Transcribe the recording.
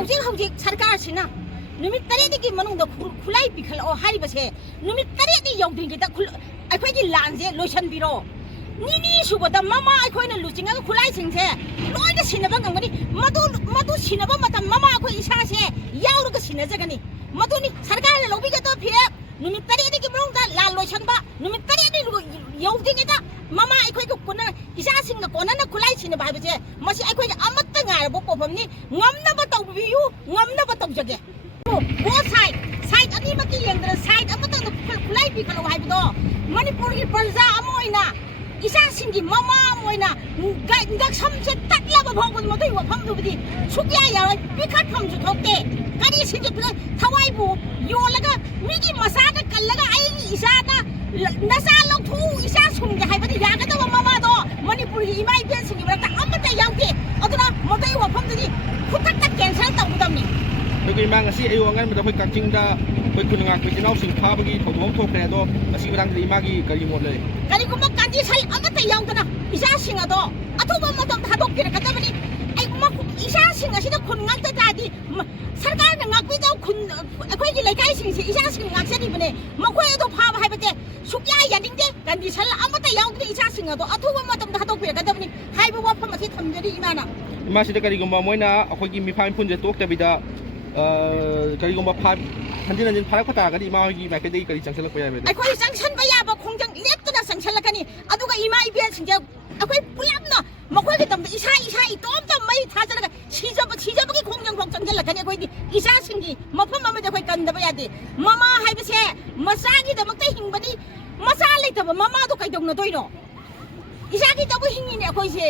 ꯍꯧꯖꯤꯛ ꯁꯔꯀꯥꯔꯁꯤꯅ ꯅꯨꯃꯤꯠ 8ꯒꯤ ꯃꯅꯨꯡꯗ ꯈꯨꯠꯂꯥꯏ ꯄꯤꯈꯠꯂꯛꯑꯣ ꯍꯥꯏꯔꯤꯕꯁꯦ ꯅꯨꯃꯤꯠ 8 ꯌꯧꯗ꯭ꯔꯤꯉꯩꯗ ꯑꯩꯈꯣꯏꯒꯤ ꯂꯥꯟꯁꯦ ꯂꯣꯏꯁꯤꯟꯕꯤꯔꯣ ꯅꯤꯅꯤ ꯁꯨꯕꯗ ꯃꯃꯥ ꯑꯩꯈꯣꯏꯅ ꯂꯨꯆꯤꯡꯉꯒ ꯈꯨꯠꯂꯥꯏꯁꯤꯡꯁꯦ ꯂꯣꯏꯅ ꯁꯤꯟꯅꯕ ꯉꯝꯒꯅꯤ ꯃꯗꯨ ꯁꯤꯟꯅꯕ ꯃꯇꯝ ꯃꯃꯥ ꯑꯩꯈꯣꯏ ꯏꯁꯥꯁꯦ ꯌꯥꯎꯔꯒ ꯁꯤꯟꯅꯖꯒꯅꯤ ꯃꯗꯨꯅꯤ ꯁꯔꯀꯥꯔꯅ ꯂꯧꯕꯤꯒꯗꯕ ꯐꯤꯔꯦꯞ ꯅꯨꯃꯤꯠ 8ꯒꯤ మꯅꯨꯡꯗ ꯂꯥꯟ ꯂꯣꯏꯁꯤꯟꯕ ꯅꯨꯃꯤꯠ 8 ꯌꯧꯗ꯭ꯔꯤꯉꯩꯗ ꯃꯃꯥ ꯑꯩꯈꯣꯏꯒ ꯀꯣꯟꯅ ꯏꯆꯥꯁꯤꯡꯒ ꯀꯣꯟꯅꯅ ꯈꯨꯠꯂꯥꯏ ꯁꯤꯟꯅꯕ ꯍꯥꯏꯕꯁꯦ ꯃꯁꯤ ꯑꯩꯈꯣꯏꯒꯤ ꯑꯃꯠꯇ ꯉꯥꯏꯔꯕ ꯄꯣꯠꯐꯝꯅꯤ ꯉꯝꯅꯕ ꯇꯧꯕꯤꯌꯨ ꯉꯝꯅꯕ ꯇꯧꯖꯒꯦ ꯕꯣꯠ ꯁꯥꯏꯠ ꯑꯅꯤꯃꯛꯀꯤ ꯌꯦꯡꯗꯅ ꯁꯥꯏꯠ ꯑꯃꯇꯪꯗ ꯈꯨꯠꯂꯥꯏ ꯄꯤꯈꯠꯂꯛꯎ ꯍꯥꯏꯕꯗꯣ ꯃꯅꯤꯄꯨꯔꯒꯤ ꯄ꯭ꯔꯖꯥ ꯑꯃ ꯑꯣꯏꯅ ꯏꯆꯥꯁꯤꯡꯒꯤ ꯃꯃꯥ ꯑꯃ ꯑꯣꯏꯅ ꯉꯛꯁꯝꯁꯦ ꯇꯠꯂꯕ ꯐꯥꯎꯕ ꯃꯗꯨꯒꯤ ꯋꯥꯐꯝꯗꯨꯕꯨꯗꯤ ꯁꯨꯛꯌꯥ ꯌꯥꯔꯣꯏ ꯄꯤꯈꯠꯐꯝꯁꯨ ꯊꯣꯛꯇꯦ ꯀꯔꯤ ꯁꯤꯟꯖꯤꯠꯇꯨꯅ ꯊꯋꯥꯏꯕꯨ ꯌꯣꯜꯂꯒ ꯃꯤꯒꯤ ꯃꯆꯥꯗ ꯀꯜꯂꯒ ꯑꯩꯒꯤ ꯏꯆꯥꯅ ꯅꯆꯥ ꯂꯧꯊꯣꯛꯎ ꯏꯆꯥ ꯁꯨꯝꯒꯦ ꯍꯥꯏꯕꯗꯤ ꯌꯥꯒꯗꯕ ꯃꯃꯥꯗꯣ ꯃꯅꯤꯄꯨꯔꯒꯤ ꯏꯃꯥ ꯏꯕꯦꯜꯁꯤꯡꯒꯤ ꯃꯔꯛꯇ ꯑꯃꯠꯇ ꯌꯥꯎꯗꯦ ꯑꯗꯨꯅ ꯃꯗꯨꯒꯤ ꯋꯥꯐꯝꯗꯨꯗꯤ ꯈꯨꯗꯛꯇ ꯀꯦꯟꯁꯦꯜ ꯇꯧꯒꯗꯕꯅꯤ ꯑꯩꯈꯣꯏ ꯏꯃꯥ ꯉꯁꯤ ꯑꯌꯨꯛ ꯑꯉꯟꯕꯗ ꯑꯩꯈꯣꯏ ꯀꯛꯆꯤꯡꯗ ꯑꯩꯈꯣꯏ ꯈꯨꯟꯉꯥꯛꯄ ꯏꯆꯤꯟꯅꯥꯎꯁꯤꯡ ꯐꯥꯕꯒꯤ ꯊꯧꯗꯣꯛ ꯑꯃ ꯊꯣꯛꯈ꯭ꯔꯦ ꯑꯗꯣ ꯃꯁꯤ ꯃꯇꯥꯡꯗ ꯏꯃꯥꯒꯤ ꯀꯔꯤ ꯃꯣꯠ ꯂꯩ ꯀꯔꯤꯒꯨꯝꯕ ꯀꯟꯗꯤꯁꯟ ꯑꯃꯠꯇ ꯌꯥꯎꯗꯅ ꯏꯆꯥꯁꯤꯡ ꯑꯗꯣ ꯑꯊꯨꯕ ꯃꯇꯝꯗ ꯊꯥꯗꯣꯛꯄꯤꯔꯛꯀꯗꯕꯅꯤ ꯏꯆꯥꯁꯤꯡ ꯑꯁꯤꯅ ꯈꯨꯟ ꯉꯥꯛꯇ ꯇꯥꯔꯗꯤ ꯁꯔꯀꯥꯔꯅ ꯉꯥꯛꯄꯤꯗꯕ ꯈꯨꯟ ꯑꯩꯈꯣꯏꯒꯤ ꯂꯩꯀꯥꯏꯁꯤꯡꯁꯤ ꯏꯆꯥꯁꯤꯡ ꯉꯥꯛꯆꯔꯤꯕꯅꯦ ꯃꯈꯣꯏ ꯑꯗꯣ ꯐꯥꯕ ꯍꯥꯏꯕꯁꯦ ꯁꯨꯛꯌꯥ ꯌꯥꯅꯤꯡꯗꯦ ꯀꯟꯗꯤꯁꯟ ꯑꯃꯠꯇ ꯌꯥꯎꯗꯅ ꯏꯆꯥꯁꯤꯡ ꯑꯗꯣ ꯑꯊꯨꯕ ꯃꯇꯝꯗ ꯊꯥꯗꯣꯛꯄꯤꯔꯛꯀꯗꯕꯅꯤ ꯍꯥꯏꯕ ꯋꯥꯐꯝ ꯑꯁꯤ ꯊꯝꯖꯔꯤ ꯏꯃꯥꯅ ꯏꯃꯥꯁꯤꯗ ꯀꯔꯤꯒꯨꯝꯕ ꯃꯣꯏꯅ ꯑꯩꯈꯣꯏꯒꯤ ꯃꯤꯐꯥ ꯃꯤꯄꯨꯟꯁꯦ ꯇꯣꯛꯇꯕꯤꯗ ꯀꯔꯤꯒꯨꯝꯕ ꯍꯟꯖꯤꯟ ꯐꯥꯔꯛꯄ ꯇꯥꯔꯒꯗꯤ ꯏꯃꯥ ꯍꯣꯏꯒꯤ ꯃꯥꯏꯀꯩꯗꯒꯤ ꯀꯔꯤ ꯆꯪꯁꯤꯜꯂꯛꯄ ꯌꯥꯏ ꯑꯩꯈꯣꯏ ꯆꯪꯁꯤꯟꯕ ꯌꯥꯕ ꯈꯣꯡꯖꯪ ꯂꯦꯞꯇꯨꯅ ꯆꯪꯁꯤꯜꯂꯛꯀꯅꯤ ꯑꯗꯨꯒ ꯏꯃꯥ ꯏꯕꯦꯜꯁꯤꯡꯁꯦ ꯑꯩꯈꯣꯏ ꯄꯨꯂꯞꯅ ꯃꯈꯣꯏꯒꯤꯗꯃꯛꯇ ꯏꯁꯥ ꯏꯇꯣꯝꯇ ꯃꯩ ꯊꯥꯖꯔꯒ ꯁꯤꯖꯕꯒꯤ ꯈꯣꯡꯖꯪꯐꯥꯎ ꯆꯪꯁꯤꯜꯂꯛꯀꯅꯤ ꯑꯩꯈꯣꯏꯗꯤ ꯏꯆꯥꯁꯤꯡꯒꯤ ꯃꯐꯝ ꯑꯃꯗ ꯑꯩꯈꯣꯏ ꯀꯟꯗꯕ ꯌꯥꯗꯦ ꯃꯃꯥ ꯍꯥꯏꯕꯁꯦ ꯃꯆꯥꯒꯤꯗꯃꯛꯇ ꯍꯤꯡꯕꯅꯤ ꯃꯆా ꯂꯩꯇꯕ ꯃꯃꯥꯗꯣ ꯀꯩꯗꯧꯅꯗꯣꯏꯅꯣ ꯏꯆꯥꯒꯤꯗꯕꯨ ꯍꯤꯡꯉꯤꯅꯦ ꯑꯩꯈꯣꯏꯁꯦ